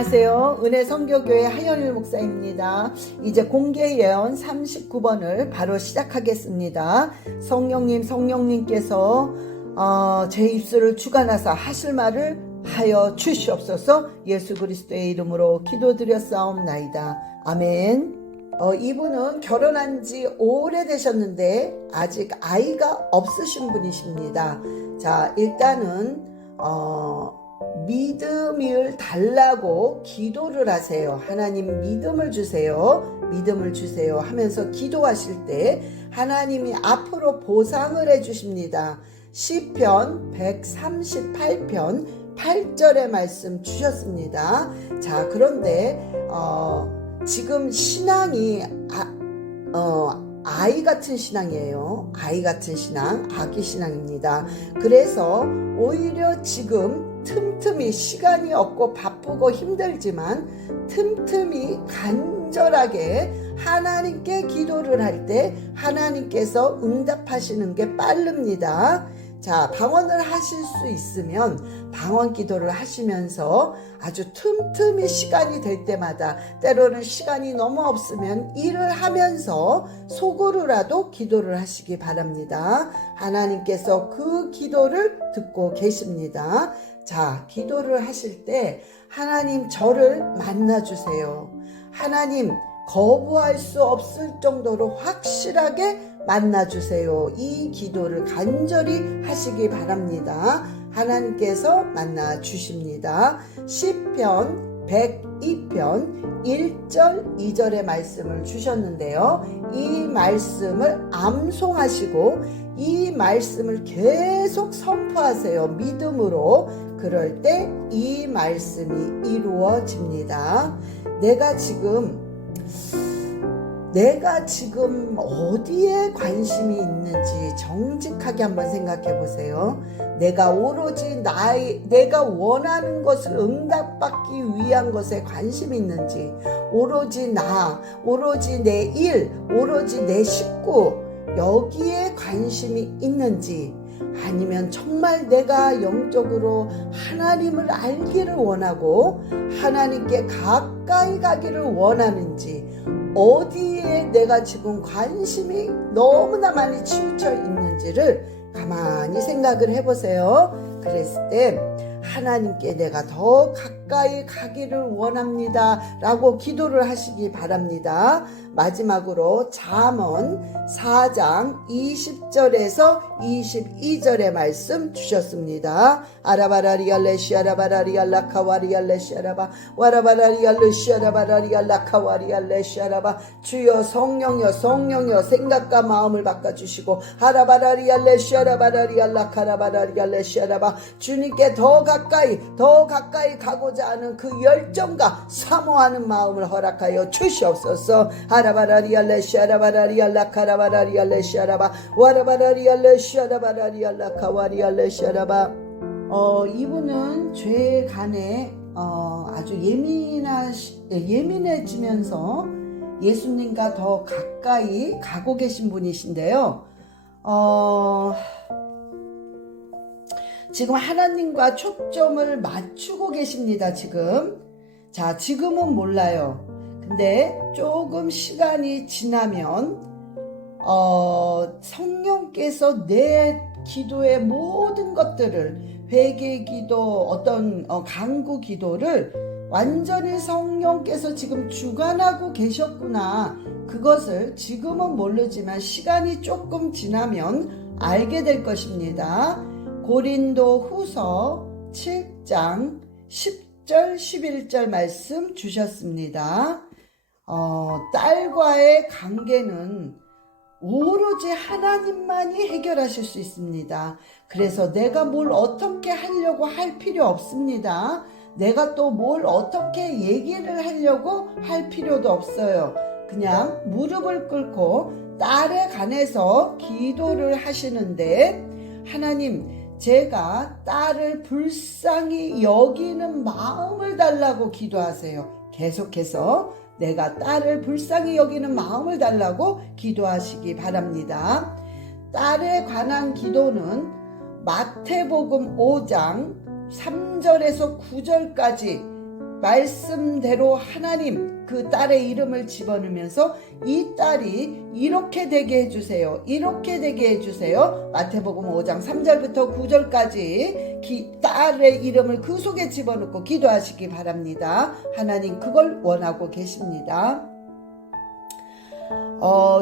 안녕하세요. 은혜 선교교회 하연일 목사입니다. 이제 공개 예언 39번을 바로 시작하겠습니다. 성령님께서 제 입술을 주관하사 하실 말을 하여 주시옵소서. 예수 그리스도의 이름으로 기도드렸사옵나이다. 아멘. 이분은 결혼한 지 오래되셨는데 아직 아이가 없으신 분이십니다. 자, 일단은 믿음을 달라고 기도를 하세요. 하나님 믿음을 주세요. 믿음을 주세요 하면서 기도하실 때 하나님이 앞으로 보상을 해주십니다. 시편 138편 8절의 말씀 주셨습니다. 자, 그런데 지금 신앙이 아이 같은 신앙이에요. 아이 같은 신앙, 아기 신앙입니다. 그래서 오히려 지금 틈틈이 시간이 없고 바쁘고 힘들지만 틈틈이 간절하게 하나님께 기도를 할 때 하나님께서 응답하시는 게 빠릅니다. 자, 방언을 하실 수 있으면 방언 기도를 하시면서 아주 틈틈이 시간이 될 때마다, 때로는 시간이 너무 없으면 일을 하면서 속으로라도 기도를 하시기 바랍니다. 하나님께서 그 기도를 듣고 계십니다. 자, 기도를 하실 때 하나님 저를 만나주세요. 하나님 거부할 수 없을 정도로 확실하게 만나주세요. 이 기도를 간절히 하시기 바랍니다. 하나님께서 만나주십니다. 시편 102편 1절 2절의 말씀을 주셨는데요. 이 말씀을 암송하시고 이 말씀을 계속 선포하세요. 믿음으로. 그럴 때 이 말씀이 이루어집니다. 내가 지금 어디에 관심이 있는지 정직하게 한번 생각해 보세요. 내가 오로지 내가 원하는 것을 응답받기 위한 것에 관심이 있는지, 오로지 오로지 내 일, 오로지 내 식구, 여기에 관심이 있는지, 아니면 정말 내가 영적으로 하나님을 알기를 원하고 하나님께 가까이 가기를 원하는지, 어디에 내가 지금 관심이 너무나 많이 치우쳐 있는지를 가만히 생각을 해보세요. 그랬을 때 하나님께 내가 더 가까이 가기를 원합니다 라고 기도를 하시기 바랍니다. 마지막으로 잠언 4장 20절에서 22절의 말씀 주셨습니다. 아라바라리알레시아라바라리알라카와리알레시아라바 와라바라리알레시아라바라리알라카와리알레시아라바. 주여 성령여 생각과 마음을 바꿔주시고 아라바라리알레시아라바라리알라카라바라리알레시아라바. 주님께 더 가까이 가고자 하는 그 열정과 사모하는 마음을 허락하여 주시옵소서. 아라바라리알레시아라바라리알라카라바라리알레시아라바 와라바라리알레시아라바라리알라카와리알레시아라바. 이분은 죄에 관해 아주 예민해지면서 예수님과 더 가까이 가고 계신 분이신데요. 지금 하나님과 초점을 맞추고 계십니다. 지금은 몰라요. 근데 조금 시간이 지나면 성령께서 내 기도의 모든 것들을, 회개 기도, 어떤 간구 기도를 완전히 성령께서 지금 주관하고 계셨구나. 그것을 지금은 모르지만 시간이 조금 지나면 알게 될 것입니다. 고린도 후서 7장 10절 11절 말씀 주셨습니다. 딸과의 관계는 오로지 하나님만이 해결하실 수 있습니다. 그래서 내가 뭘 어떻게 하려고 할 필요 없습니다. 내가 또 뭘 어떻게 얘기를 하려고 할 필요도 없어요. 그냥 무릎을 꿇고 딸에 관해서 기도를 하시는데, 하나님, 제가 딸을 불쌍히 여기는 마음을 달라고 기도하세요. 계속해서 내가 딸을 불쌍히 여기는 마음을 달라고 기도하시기 바랍니다. 딸에 관한 기도는 마태복음 5장 3절에서 9절까지 말씀대로 하나님 그 딸의 이름을 집어넣으면서 이 딸이 이렇게 되게 해주세요. 이렇게 되게 해주세요. 마태복음 5장 3절부터 9절까지 딸의 이름을 그 속에 집어넣고 기도하시기 바랍니다. 하나님 그걸 원하고 계십니다.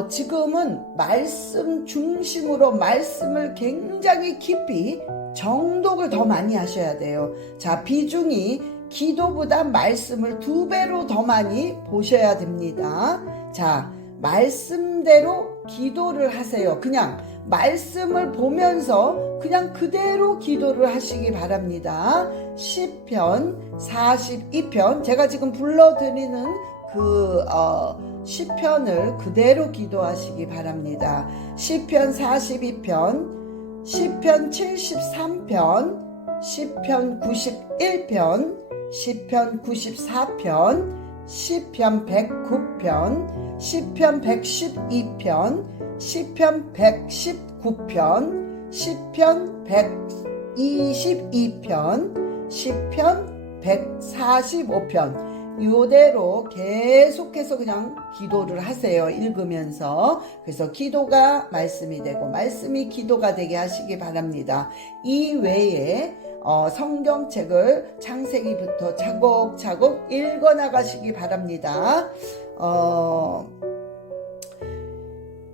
지금은 말씀 중심으로 말씀을 굉장히 깊이 정독을 더 많이 하셔야 돼요. 자, 비중이 기도보다 말씀을 2배로 더 많이 보셔야 됩니다. 자, 말씀대로 기도를 하세요. 그냥 말씀을 보면서 그냥 그대로 기도를 하시기 바랍니다. 시편 42편 제가 지금 불러드리는 그 시편을 그대로 기도하시기 바랍니다. 시편 42편, 시편 73편, 시편 91편, 시편 94편, 시편 109편, 시편 112편, 시편 119편, 시편 122편, 시편 145편 이대로 계속해서 그냥 기도를 하세요. 읽으면서. 그래서 기도가 말씀이 되고 말씀이 기도가 되게 하시기 바랍니다. 이 외에 성경책을 창세기부터 차곡차곡 읽어나가시기 바랍니다.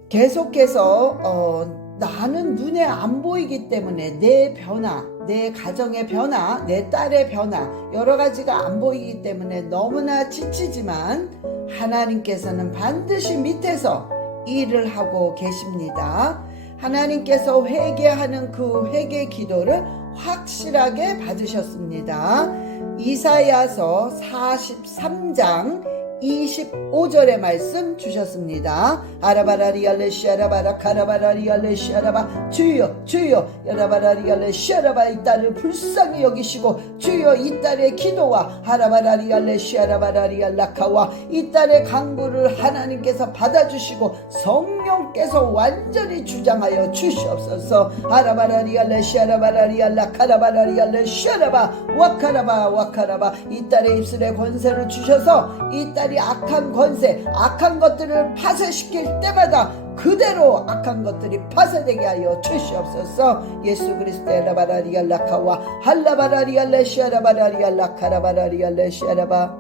계속해서 나는 눈에 안 보이기 때문에 내 변화, 내 가정의 변화, 내 딸의 변화 여러 가지가 안 보이기 때문에 너무나 지치지만 하나님께서는 반드시 밑에서 일을 하고 계십니다. 하나님께서 회개하는 그 회개 기도를 확실하게 받으셨습니다. 이사야서 43장 25절의 말씀 주셨습니다. 아라바라리알레시아라바라 카라바라리알레시아라바 주여 주여 야라바라리알레시아라바 이 딸을 불쌍히 여기시고 주여 이 딸의 기도와 아라바라리알레시아라바라리알라카와 이 딸의 간구를 하나님께서 받아주시고 성령께서 완전히 주장하여 주시옵소서. 아라바라리알레시아라바라리알라 카라바라리알레시아라바 와카라바 와카라바 이 딸의 입술에 권세를 주셔서 이 딸이 악한 권세, 악한 것들을 파쇄시킬 때마다 그대로 악한 것들이 파쇄되게 하여 주시옵소서. 예수 그리스도의 라바라리알라카와 할라바라리알레시아라바라리알라카라바라리알레시아라바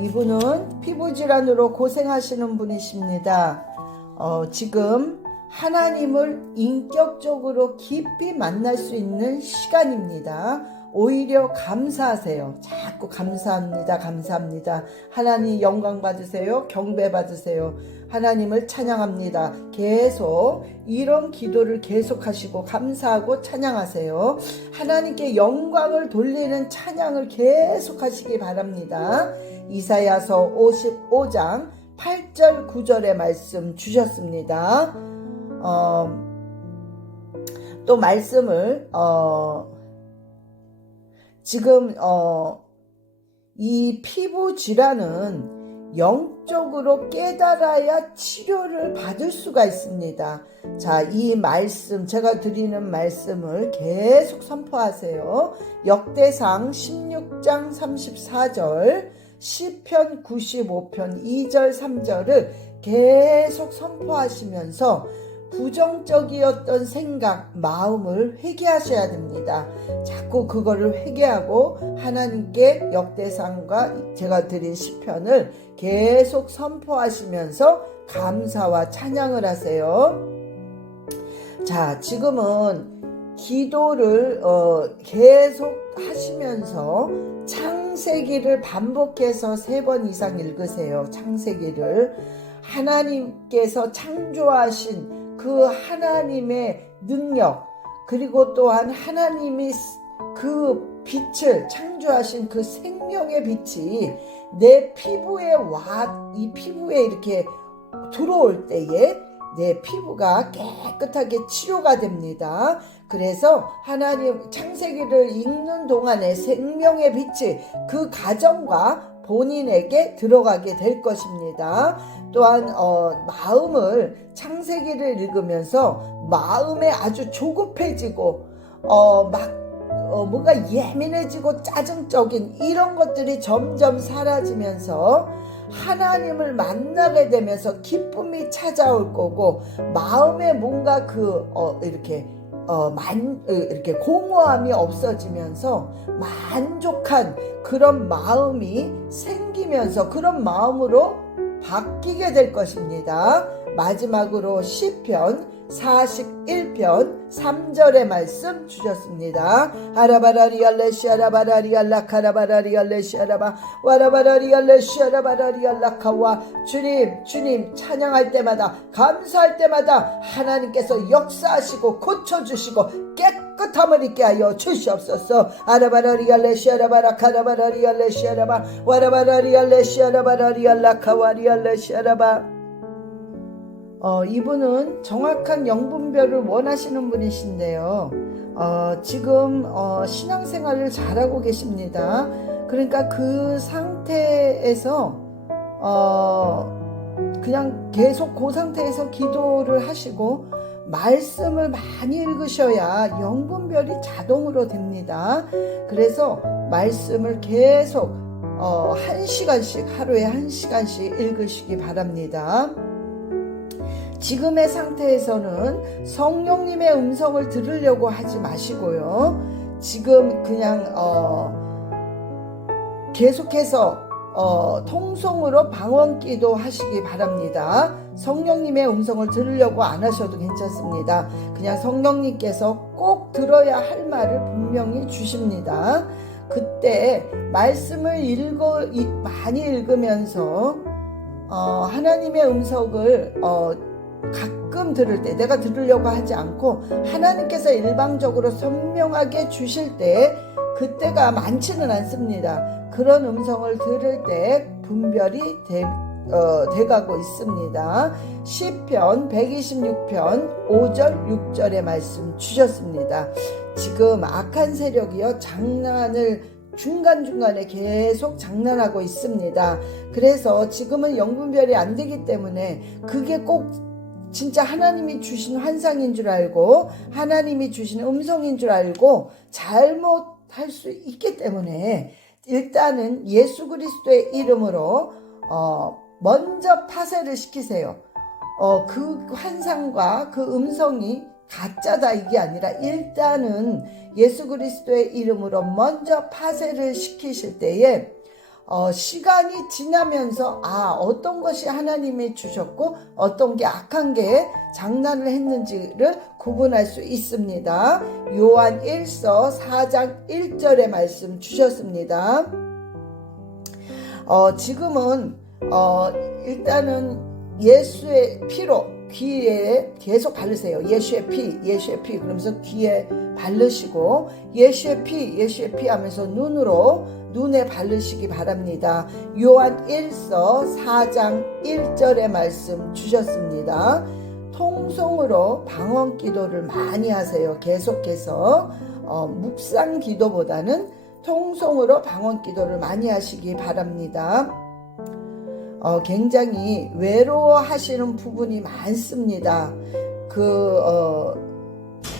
이분은 피부질환으로 고생하시는 분이십니다. 지금 하나님을 인격적으로 깊이 만날 수 있는 시간입니다. 오히려 감사하세요. 자꾸 감사합니다. 감사합니다. 하나님 영광 받으세요. 경배 받으세요. 하나님을 찬양합니다. 계속 이런 기도를 계속하시고 감사하고 찬양하세요. 하나님께 영광을 돌리는 찬양을 계속하시기 바랍니다. 이사야서 55장 8절 9절의 말씀 주셨습니다. 또 말씀을 지금 이 피부 질환은 영적으로 깨달아야 치료를 받을 수가 있습니다. 자, 이 말씀 제가 드리는 말씀을 계속 선포하세요. 역대상 16장 34절 시편 95편 2절 3절을 계속 선포하시면서 부정적이었던 생각, 마음을 회개하셔야 됩니다. 자꾸 그거를 회개하고 하나님께 역대상과 제가 드린 시편을 계속 선포하시면서 감사와 찬양을 하세요. 자, 지금은 기도를 계속 하시면서 창세기를 반복해서 3번 이상 읽으세요. 창세기를. 하나님께서 창조하신 그 하나님의 능력, 그리고 또한 하나님이 그 빛을 창조하신 그 생명의 빛이 내 피부에 이 피부에 이렇게 들어올 때에 내 피부가 깨끗하게 치료가 됩니다. 그래서 하나님 창세기를 읽는 동안에 생명의 빛이 그 가정과 본인에게 들어가게 될 것입니다. 또한 마음을 창세기를 읽으면서 마음에 아주 조급해지고 막 뭔가 예민해지고 짜증적인 이런 것들이 점점 사라지면서 하나님을 만나게 되면서 기쁨이 찾아올 거고, 마음에 뭔가 이렇게 공허함이 없어지면서 만족한 그런 마음이 생기면서 그런 마음으로 바뀌게 될 것입니다. 마지막으로 시편 41편 3절의 말씀 주셨습니다. 아라바라리알레시아라바라리알라 카라바라리알레시아라바 와라바라리알레시아라바라리알라카와 주님 찬양할 때마다 감사할 때마다 하나님께서 역사하시고 고쳐주시고 깨끗함을 있게 하여 주시옵소서. 아라바라리알레시아라바라 카라바라리알레시아라바 와라바라리알레시아라바라리알라카와리알레시아라바. 이분은 정확한 영분별을 원하시는 분이신데요. 지금 신앙생활을 잘하고 계십니다. 그러니까 그 상태에서 그냥 계속 그 상태에서 기도를 하시고 말씀을 많이 읽으셔야 영분별이 자동으로 됩니다. 그래서 말씀을 계속 1시간씩, 하루에 1시간씩 읽으시기 바랍니다. 지금의 상태에서는 성령님의 음성을 들으려고 하지 마시고요. 지금 그냥 계속해서 통성으로 방언기도 하시기 바랍니다. 성령님의 음성을 들으려고 안 하셔도 괜찮습니다. 그냥 성령님께서 꼭 들어야 할 말을 분명히 주십니다. 그때 말씀을 많이 읽으면서 하나님의 음성을 가끔 들을 때, 내가 들으려고 하지 않고 하나님께서 일방적으로 선명하게 주실 때, 그때가 많지는 않습니다. 그런 음성을 들을 때 분별이 돼가고 있습니다. 시편 126편 5절 6절의 말씀 주셨습니다. 지금 악한 세력이요, 장난을 중간중간에 계속 장난하고 있습니다. 그래서 지금은 영분별이 안 되기 때문에 그게 꼭 진짜 하나님이 주신 환상인 줄 알고 하나님이 주신 음성인 줄 알고 잘못할 수 있기 때문에, 일단은 예수 그리스도의 이름으로 먼저 파쇄를 시키세요. 그 환상과 그 음성이 가짜다 이게 아니라, 일단은 예수 그리스도의 이름으로 먼저 파쇄를 시키실 때에 시간이 지나면서 어떤 것이 하나님이 주셨고 어떤 게 악한 게 장난을 했는지를 구분할 수 있습니다. 요한 1서 4장 1절의 말씀 주셨습니다. 지금은 일단은 예수의 피로 귀에 계속 바르세요. 예수의 피 그러면서 귀에 바르시고, 예수의 피 하면서 눈에 바르시기 바랍니다. 요한 1서 4장 1절의 말씀 주셨습니다. 통성으로 방언 기도를 많이 하세요. 계속해서 묵상 기도보다는 통성으로 방언 기도를 많이 하시기 바랍니다. 굉장히 외로워하시는 부분이 많습니다.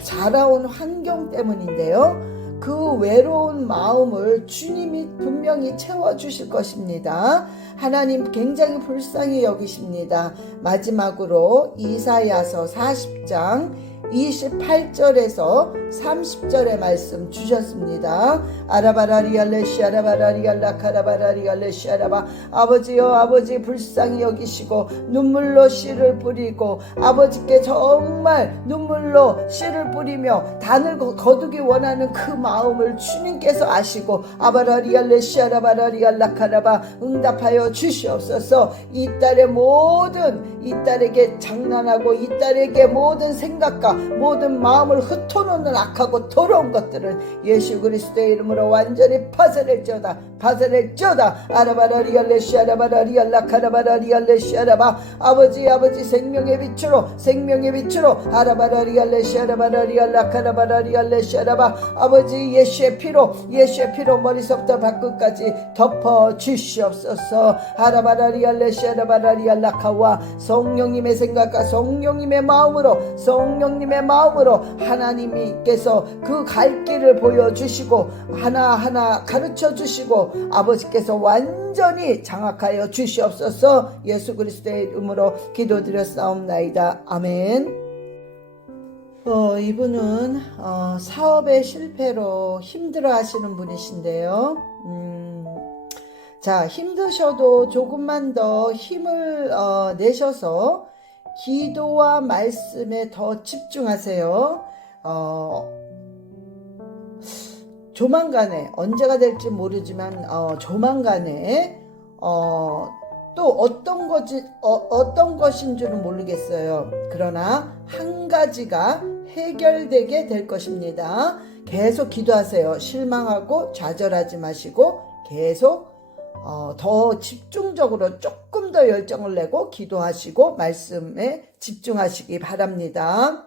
자라온 환경 때문인데요. 그 외로운 마음을 주님이 분명히 채워주실 것입니다. 하나님 굉장히 불쌍히 여기십니다. 마지막으로 이사야서 40장 28절에서 30절의 말씀 주셨습니다. 아라바라리알레시아라바라리알라 카라바라리알레시아라바. 아버지여, 아버지 불쌍히 여기시고 눈물로 씨를 뿌리고, 아버지께 정말 눈물로 씨를 뿌리며 단을 거두기 원하는 그 마음을 주님께서 아시고 아바라리알레시아라바라리알라 카라바 응답하여 주시옵소서. 이 딸에게 장난하고 이 딸에게 모든 생각과 모든 마음을 흩어놓는 악하고 더러운 것들은 예수 그리스도의 이름으로 완전히 파쇄될지어다. 아라바라리알레시아라바라리알라 카라바라리알레시아라바. 아버지 생명의 빛으로 아라바라리알레시아라바라리알라 카라바라리알레시아라바. 아버지 예수의 피로 머리서부터 발끝까지 덮어 주시옵소서. 아라바라리알레시아라바라리알라카와 성령님의 생각과 성령님의 마음으로 성령님 성령님의 마음으로 하나님께서 그 갈 길을 보여주시고 하나하나 가르쳐 주시고 아버지께서 완전히 장악하여 주시옵소서. 예수 그리스도의 이름으로 기도드렸사옵나이다. 아멘. 이분은 사업의 실패로 힘들어 하시는 분이신데요. 자, 힘드셔도 조금만 더 힘을 내셔서 기도와 말씀에 더 집중하세요. 조만간에, 언제가 될지 모르지만 조만간에 또 어떤 것인 줄은 모르겠어요. 그러나 한 가지가 해결되게 될 것입니다. 계속 기도하세요. 실망하고 좌절하지 마시고 계속 더 집중적으로 조금 더 열정을 내고 기도하시고 말씀에 집중하시기 바랍니다.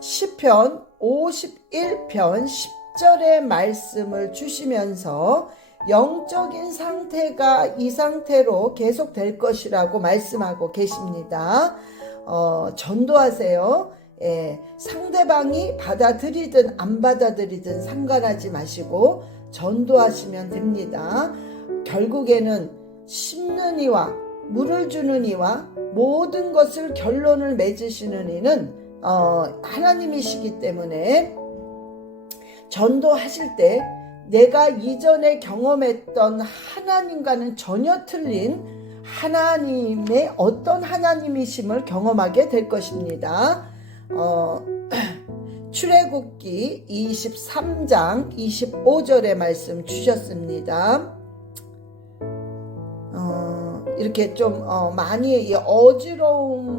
시편 51편 10절의 말씀을 주시면서 영적인 상태가 이 상태로 계속 될 것이라고 말씀하고 계십니다. 전도하세요. 상대방이 받아들이든 안 받아들이든 상관하지 마시고 전도하시면 됩니다. 결국에는 심는 이와 물을 주는 이와 모든 것을 결론을 맺으시는 이는 하나님이시기 때문에 전도하실 때 내가 이전에 경험했던 하나님과는 전혀 틀린 하나님의 어떤 하나님이심을 경험하게 될 것입니다. 출애굽기 23장 25절의 말씀 주셨습니다. 이렇게 좀 많이 어지러움증이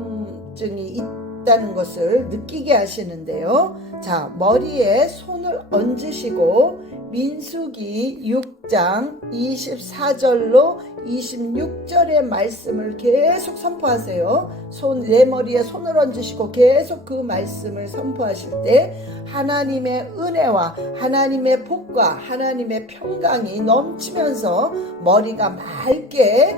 있다는 것을 느끼게 하시는데요. 자, 머리에 손을 얹으시고 민수기 6장 24절로 26절의 말씀을 계속 선포하세요. 내 머리에 손을 얹으시고 계속 그 말씀을 선포하실 때 하나님의 은혜와 하나님의 복과 하나님의 평강이 넘치면서 머리가 맑게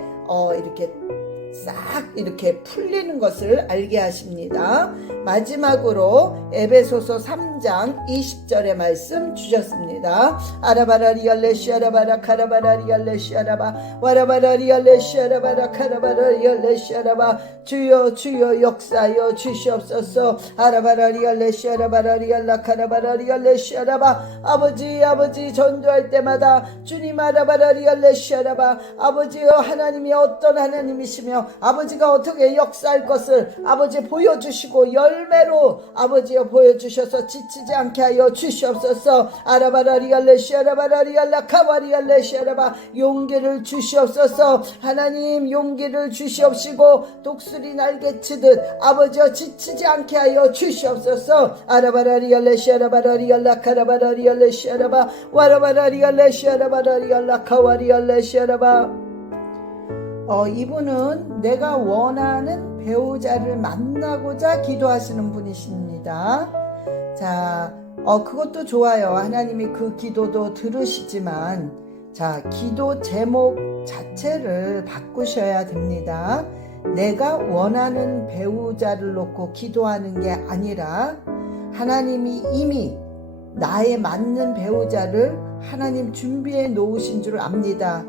이렇게 풀리는 것을 알게 하십니다. 마지막으로 에베소서 3장 20절의 말씀 주셨습니다. 아라바라리알레 시아라바라 카라바라리알레 시아라바 와라바라리알레 시아라바라 카라바라리알레 시아라바 주여 주여 역사여 주시옵소서. 아라바라리알레 시아라바라리알라 카라바라리알레 시아라바 아버지 전도할 때마다 주님 아라바라리알레 시아라바 아버지여 하나님이 어떤 하나님이시며 아버지가 어떻게 역사할 것을 아버지 보여주시고 열매로 아버지여 보여주셔서 지치지 않게 하여 주시옵소서. 아라바라리알레 시아라바라리알라 카바리알레 시아라바 용기를 주시옵소서. 하나님 용기를 주시옵시고 독수리 날개치듯 아버지여 지치지 않게 하여 주시옵소서. 아라바라리알레 시아라바라리알라 카라바라리알레 시아라바 와라바라리알레 시아라바라리알라 카와리알레 시아라바 이분은 내가 원하는 배우자를 만나고자 기도하시는 분이십니다. 자, 그것도 좋아요. 하나님이 그 기도도 들으시지만, 자, 기도 제목 자체를 바꾸셔야 됩니다. 내가 원하는 배우자를 놓고 기도하는 게 아니라, 하나님이 이미 나에 맞는 배우자를 하나님 준비해 놓으신 줄 압니다.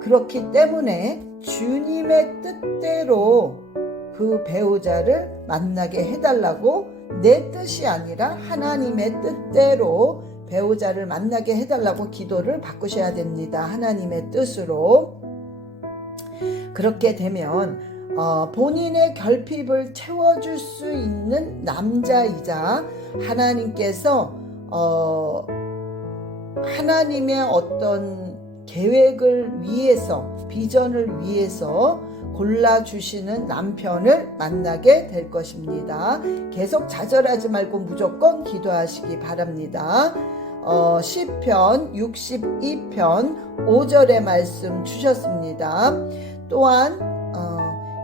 그렇기 때문에 주님의 뜻대로 그 배우자를 만나게 해달라고, 내 뜻이 아니라 하나님의 뜻대로 배우자를 만나게 해달라고 기도를 바꾸셔야 됩니다. 하나님의 뜻으로. 그렇게 되면 본인의 결핍을 채워줄 수 있는 남자이자 하나님께서 하나님의 어떤 계획을 위해서, 비전을 위해서 골라주시는 남편을 만나게 될 것입니다. 계속 좌절하지 말고 무조건 기도하시기 바랍니다. 시편 62편 5절의 말씀 주셨습니다. 또한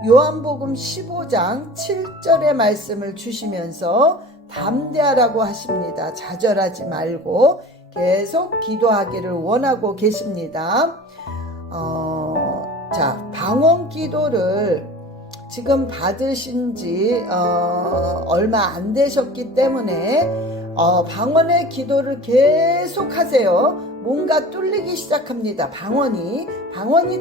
요한복음 15장 7절의 말씀을 주시면서 담대하라고 하십니다. 좌절하지 말고 계속 기도하기를 원하고 계십니다. 자, 방언 기도를 지금 받으신 지 얼마 안 되셨기 때문에 방언의 기도를 계속 하세요. 뭔가 뚫리기 시작합니다. 방언이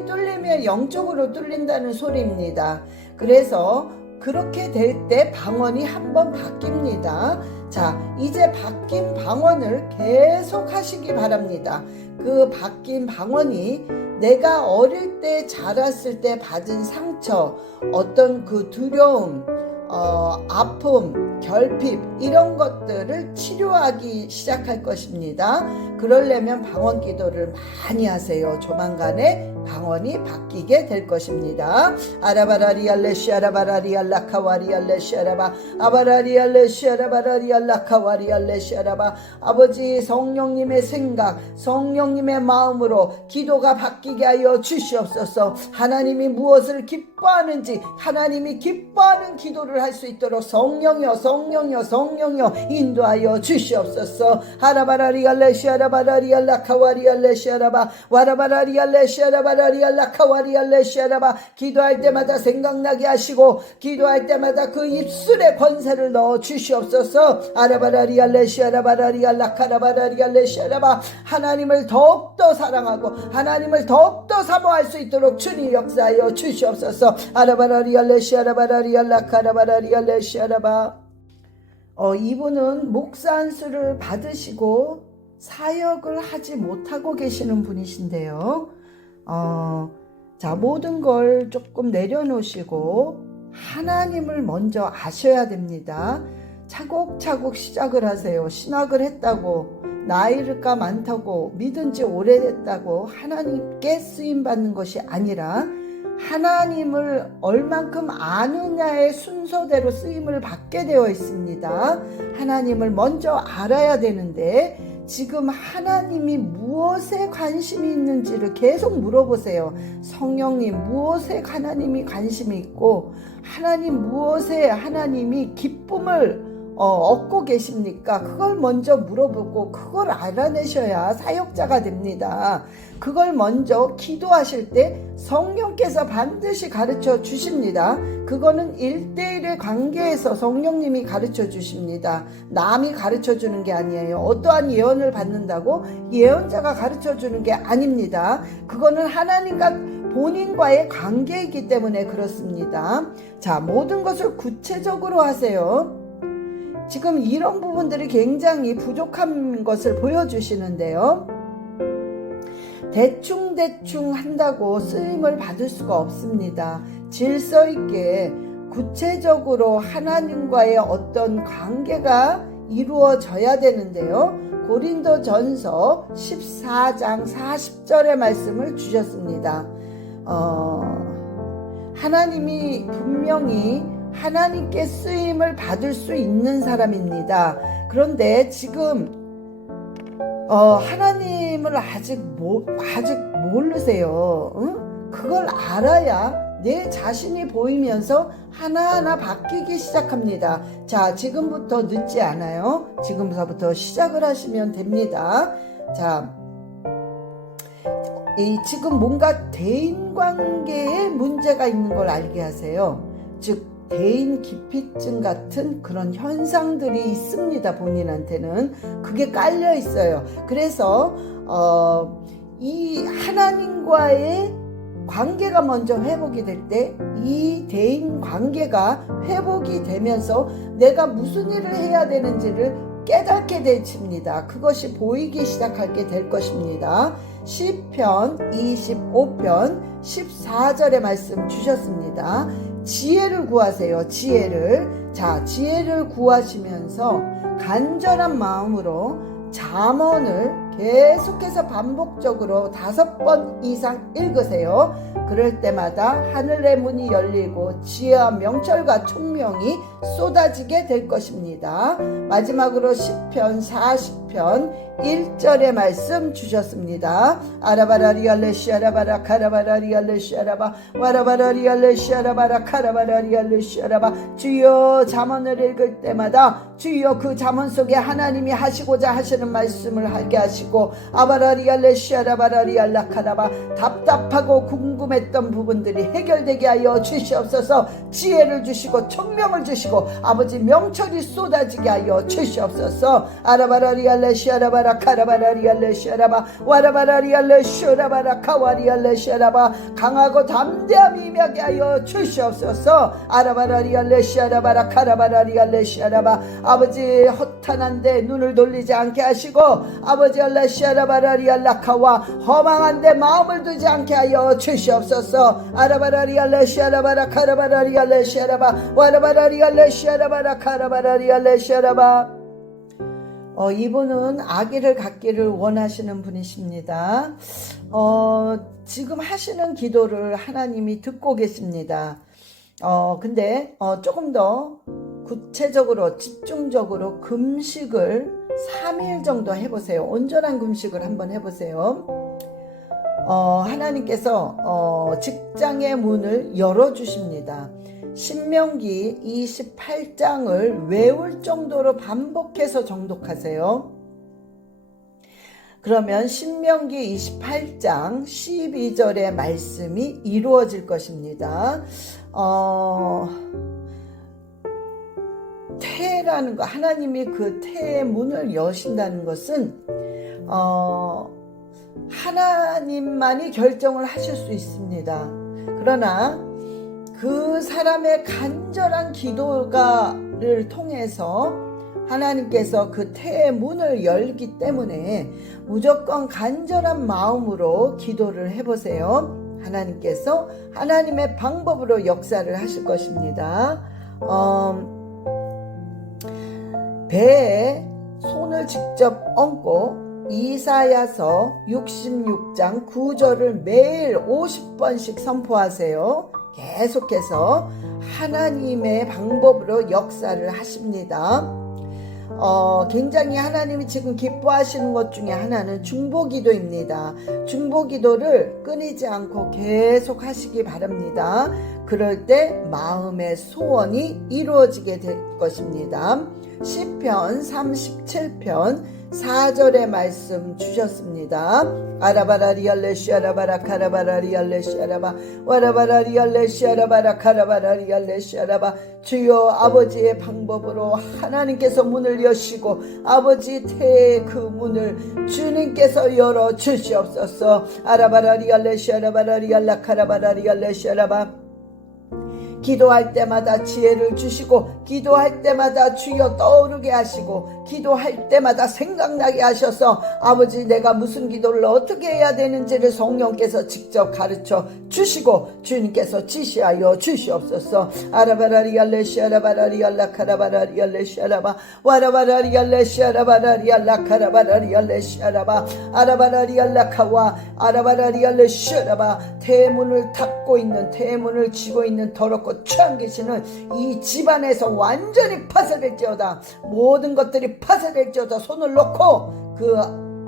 뚫리면 영적으로 뚫린다는 소리입니다. 그래서 그렇게 될 때 방언이 한번 바뀝니다. 자, 이제 바뀐 방언을 계속 하시기 바랍니다. 그 바뀐 방언이 내가 어릴 때 자랐을 때 받은 상처, 어떤 그 두려움, 아픔, 결핍 이런 것들을 치료하기 시작할 것입니다. 그러려면 방언 기도를 많이 하세요. 조만간에 방언이 바뀌게 될 것입니다. 아라바라리알레시아라바라리알라카와리알레시아라바 아바라리알레시아라바라리알라카와리알레시아라바 아버지 성령님의 생각, 성령님의 마음으로 기도가 바뀌게 하여 주시옵소서. 하나님이 무엇을 기뻐하는지 하나님이 기뻐하는 기도를 할 수 있도록 성령이여 인도하여 주시옵소서. 아라바라리알레시아라바라리알라카와리알레시아라바 와라바라리알레시아라바라리알라카와리알레시아라바 기도할 때마다 생각나게 하시고 기도할 때마다 그 입술에 권세를 넣어 주시옵소서. 아라바라리알레시아라바라리알라카라바라리알레시아라바 하나님을 더욱더 사랑하고 하나님을 더욱더 사모할 수 있도록 주님 역사하여 주시옵소서. 아라바라리알레시아라바라리알라카라바라리알레시아라바 이분은 목사 안수를 받으시고 사역을 하지 못하고 계시는 분이신데요. 자, 모든 걸 조금 내려놓으시고 하나님을 먼저 아셔야 됩니다. 차곡차곡 시작을 하세요. 신학을 했다고 나이가 많다고 믿은 지 오래됐다고 하나님께 쓰임받는 것이 아니라 하나님을 얼만큼 아느냐의 순서대로 쓰임을 받게 되어 있습니다. 하나님을 먼저 알아야 되는데 지금 하나님이 무엇에 관심이 있는지를 계속 물어보세요. 성령님 무엇에 하나님이 관심이 있고 하나님 무엇에 하나님이 기쁨을 얻고 계십니까? 그걸 먼저 물어보고 그걸 알아내셔야 사역자가 됩니다. 그걸 먼저 기도하실 때 성령께서 반드시 가르쳐 주십니다. 그거는 1대1의 관계에서 성령님이 가르쳐 주십니다. 남이 가르쳐 주는 게 아니에요. 어떠한 예언을 받는다고 예언자가 가르쳐 주는 게 아닙니다. 그거는 하나님과 본인과의 관계이기 때문에 그렇습니다. 자, 모든 것을 구체적으로 하세요. 지금 이런 부분들이 굉장히 부족한 것을 보여주시는데요. 대충 한다고 쓰임을 받을 수가 없습니다. 질서 있게 구체적으로 하나님과의 어떤 관계가 이루어져야 되는데요. 고린도전서 14장 40절의 말씀을 주셨습니다. 하나님이 분명히 하나님께 쓰임을 받을 수 있는 사람입니다. 그런데 지금 하나님을 아직 모르세요. 응? 그걸 알아야 내 자신이 보이면서 하나하나 바뀌기 시작합니다. 자, 지금부터 늦지 않아요. 지금서부터 시작을 하시면 됩니다. 자, 지금 뭔가 대인관계에 문제가 있는 걸 알게 하세요. 즉 대인 기피증 같은 그런 현상들이 있습니다. 본인한테는 그게 깔려 있어요. 그래서 이 하나님과의 관계가 먼저 회복이 될 때 이 대인 관계가 회복이 되면서 내가 무슨 일을 해야 되는지를 깨닫게 되칩니다. 그것이 보이기 시작하게 될 것입니다. 시편 25편 14절의 말씀 주셨습니다. 지혜를 구하세요. 지혜를. 자, 지혜를 구하시면서 간절한 마음으로 잠언을 계속해서 반복적으로 5번 이상 읽으세요. 그럴 때마다 하늘의 문이 열리고 지혜와 명철과 총명이 쏟아지게 될 것입니다. 마지막으로 시편 40편 1절의 말씀 주셨습니다. 아라바라리알레시아라바라 카라바라리알레시아라바 와라바라리알레시아라바라 카라바라리알레시아라바 주여 잠언을 읽을 때마다 주여 그 잠언 속에 하나님이 하시고자 하시는 말씀을 하게 하시고 아바라리알레시아라바라리알라카라바 답답하고 궁금해 궁금했던 부분들이 해결되게 하여 주시옵소서. 지혜를 주시고 총명을 주시고 아버지 명철이 쏟아지게 하여 주시옵소서. 아라바라리알레 샤라바라 카라바라리알레 샤라바 와라바라리알레 슈라바라 카와리알레 샤라바 강하고 담대함이 임하게 하여 주시옵소서. 아라바라리알레 샤라바라 카라바라리알레 샤라바 아버지 허탄한데 눈을 돌리지 않게 하시고 아버지 알라 샤라바라리알라카와 허망한데 마음을 두지 않게 하여 주시옵소서. 아라바라리알레 샤라바라 카라바라리알레 샤라바 와라바라리알레 샤라바라 카라바라리알레 샤라바 이분은 아기를 갖기를 원하시는 분이십니다. 지금 하시는 기도를 하나님이 듣고 계십니다. 근데 조금 더 구체적으로 집중적으로 금식을 3일 정도 해보세요. 온전한 금식을 한번 해보세요. 하나님께서 직장의 문을 열어주십니다. 신명기 28장을 외울 정도로 반복해서 정독하세요. 그러면 신명기 28장 12절의 말씀이 이루어질 것입니다. 태라는 거, 하나님이 그 태의 문을 여신다는 것은 하나님만이 결정을 하실 수 있습니다. 그러나 그 사람의 간절한 기도를 통해서 하나님께서 그 태의 문을 열기 때문에 무조건 간절한 마음으로 기도를 해보세요. 하나님께서 하나님의 방법으로 역사를 하실 것입니다. 배에 손을 직접 얹고 이사야서 66장 9절을 매일 50번씩 선포하세요. 계속해서 하나님의 방법으로 역사를 하십니다. 굉장히 하나님이 지금 기뻐하시는 것 중에 하나는 중보기도입니다. 중보기도를 끊이지 않고 계속 하시기 바랍니다. 그럴 때 마음의 소원이 이루어지게 될 것입니다. 시편 37편 4절의 말씀 주셨습니다. 아라바라리알레 샤라바라 카라바라리알레 샤라바 와라바라리알레 샤라바라 카라바라리알레 샤라바 주여 아버지의 방법으로 하나님께서 문을 여시고 아버지 태의 그 문을 주님께서 열어 주시옵소서. 아라바라리알레 샤라바라리알라 카라바라리알레 샤라바 기도할 때마다 지혜를 주시고 기도할 때마다 주여 떠오르게 하시고 기도할 때마다 생각나게 하셔서 아버지 내가 무슨 기도를 어떻게 해야 되는지를 성령께서 직접 가르쳐 주시고 주님께서 지시하여 주시옵소서. 아라바라리알레 샤라바라리알라 카라바라리알레 샤라바 와라바라리알레 샤라바라리알라 카라바라리알레 샤라바 아라바라리알라 카와 아라바라리알레 샤라바 태문을 닫고 있는 태문을 쥐고 있는 더럽고 취한 계시는 이 집안에서 완전히 파쇄될지어다. 모든 것들이 파쇄될지어다. 손을 놓고 그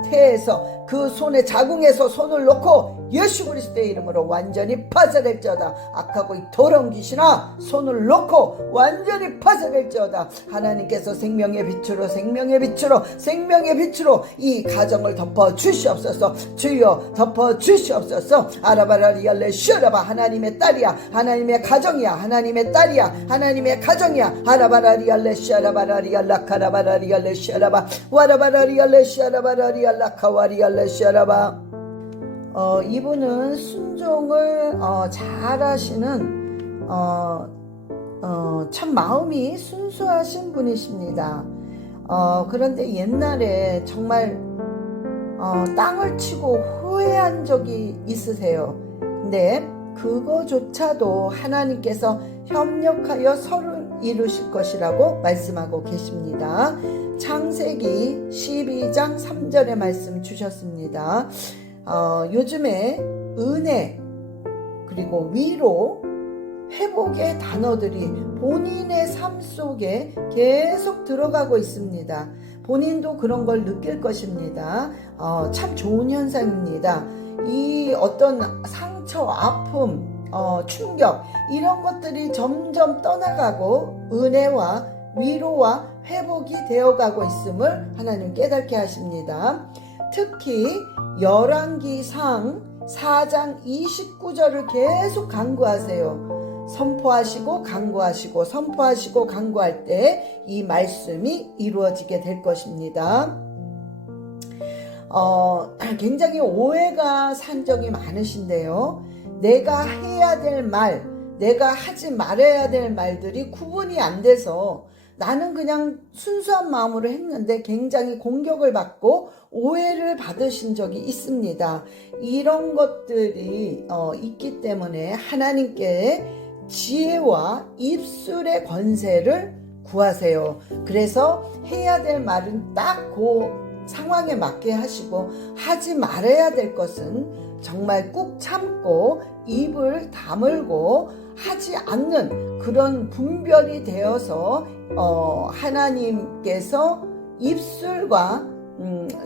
태에서 그 손에 자궁에서 손을 놓고 예수 그리스도의 이름으로 완전히 파쇄될지어다. 악하고 이 더러운 귀신아 손을 놓고 완전히 파쇄될지어다. 하나님께서 생명의 빛으로 생명의 빛으로 생명의 빛으로 이 가정을 덮어 주시옵소서. 주여 덮어 주시옵소서. 아라바라리알레 슈라바 하나님의 딸이야. 하나님의 가정이야. 하나님의 딸이야. 하나님의 가정이야. 아라바라리알레 슈라바라리알라 카라바라리알레 슈라바 와라바라리알레 슈라바라리알라 카와리알레 슈라바 이분은 순종을 잘 하시는 참 마음이 순수하신 분이십니다. 그런데 옛날에 정말 땅을 치고 후회한 적이 있으세요. 근데 그거조차도 하나님께서 협력하여 서로 이루실 것이라고 말씀하고 계십니다. 창세기 12장 3절의 말씀 주셨습니다. 요즘에 은혜 그리고 위로 회복의 단어들이 본인의 삶 속에 계속 들어가고 있습니다. 본인도 그런 걸 느낄 것입니다. 참 좋은 현상입니다. 이 어떤 상처, 아픔, 충격 이런 것들이 점점 떠나가고 은혜와 위로와 회복이 되어가고 있음을 하나님 깨닫게 하십니다. 특히 열왕기상 4장 29절을 계속 강구하세요. 선포하시고 강구하시고 선포하시고 강구할 때 이 말씀이 이루어지게 될 것입니다. 굉장히 오해가 산 적이 많으신데요. 내가 해야 될 말, 내가 하지 말아야 될 말들이 구분이 안 돼서 나는 그냥 순수한 마음으로 했는데 굉장히 공격을 받고 오해를 받으신 적이 있습니다. 이런 것들이 있기 때문에 하나님께 지혜와 입술의 권세를 구하세요. 그래서 해야 될 말은 딱 그 상황에 맞게 하시고 하지 말아야 될 것은 정말 꾹 참고 입을 다물고 하지 않는 그런 분별이 되어서 하나님께서 입술과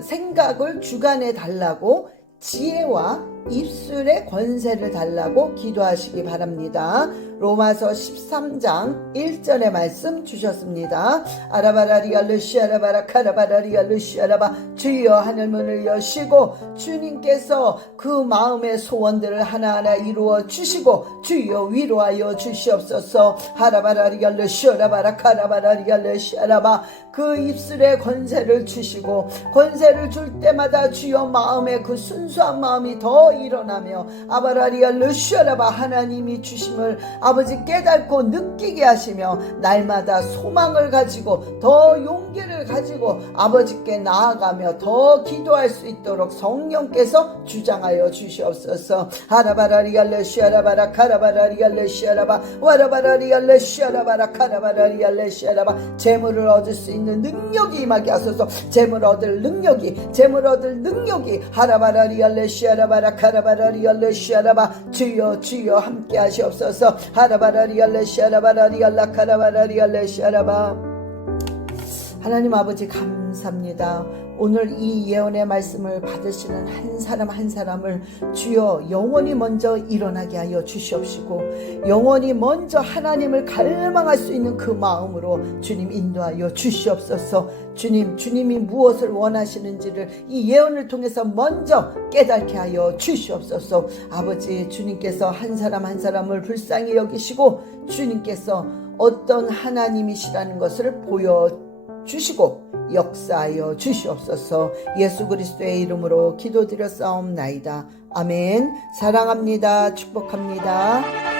생각을 주관해 달라고 지혜와 입술의 권세를 달라고 기도하시기 바랍니다. 로마서 13장 1절의 말씀 주셨습니다. 아라바라리아 르시아라바라 카라바라리아 르시아라바 주여 하늘문을 여시고 주님께서 그 마음의 소원들을 하나하나 이루어 주시고 주여 위로하여 주시옵소서. 하라바라리아 르시아라바라 카라바라리아 르시아라바 그 입술의 권세를 주시고 권세를 줄 때마다 주여 마음의 그 순수한 마음이 더 일어나며 아바라리아 르시아라바 하나님이 주심을 아버지 깨닫고 느끼게 하시며 날마다 소망을 가지고 더 용기를 가지고 아버지께 나아가며 더 기도할 수 있도록 성령께서 주장하여 주시옵소서. 하라바라리아 르시아라바라 카라바라리아 르시아라바 와라바라리아 르시아라바라 카라바라리아 르시아라바 재물을 얻을 수 있는 능력이 임하게 하소서. 재물 얻을 능력이 하라바라리아 르시아라바라 카라바라리아 르시아라바 주여 주여 함께 하시옵소서. 하라바라리아 르시아라바라리아 라카라바라리아 르시아라바 하나님 아버지 감사합니다. 오늘 이 예언의 말씀을 받으시는 한 사람 한 사람을 주여 영원히 먼저 일어나게 하여 주시옵시고 영원히 먼저 하나님을 갈망할 수 있는 그 마음으로 주님 인도하여 주시옵소서. 주님이 무엇을 원하시는지를 이 예언을 통해서 먼저 깨닫게 하여 주시옵소서. 아버지 주님께서 한 사람 한 사람을 불쌍히 여기시고 주님께서 어떤 하나님이시라는 것을 보여주시고 역사하여 주시옵소서. 예수 그리스도의 이름으로 기도드렸사옵나이다. 아멘. 사랑합니다. 축복합니다.